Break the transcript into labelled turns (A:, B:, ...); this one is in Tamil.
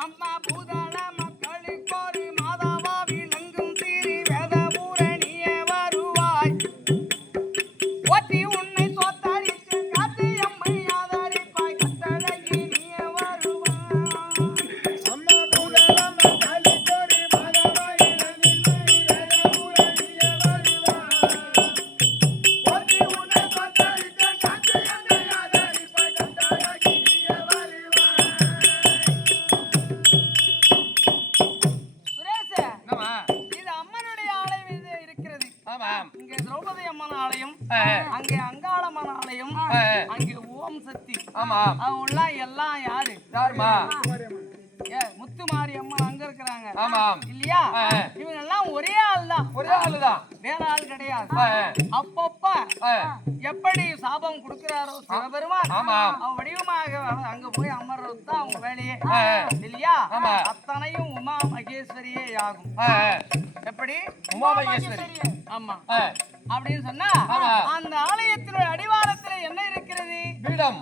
A: அம்மா பூதார இங்கே திரௌபதி அம்மன் ஆலயம் அங்கே அங்காளம்மன் ஆலயம் அங்கே ஓம் சக்தி.
B: ஆமா
A: அவங்களாம் எல்லாம் யாரு?
B: யாருமா
A: முத்து மாரி அங்க இருக்கிறாங்க. ஆமா இல்லையா? இவங்க எல்லாம் ஒரே ஆள் தான் ஒரே ஆள்
B: தான்
A: வேற ஆள் கிடையாது. அப்பப்ப எப்படி சாபம் கொடுக்கிறாரோ சிவபெருமான்
B: அவன்
A: வடிவமாக அங்க போய் அமர்றது தான் அவங்க வேலையே. இல்லையா? அத்தனையும் உமா மகேஸ்வரியே ஆகும். எப்படி? உமா மகேஸ்வரி. ஆமா. அப்படின்னு சொன்னா அந்த ஆலயத்தினுடைய அடிவாரத்துல என்ன இருக்கிறது?
B: பீடம்.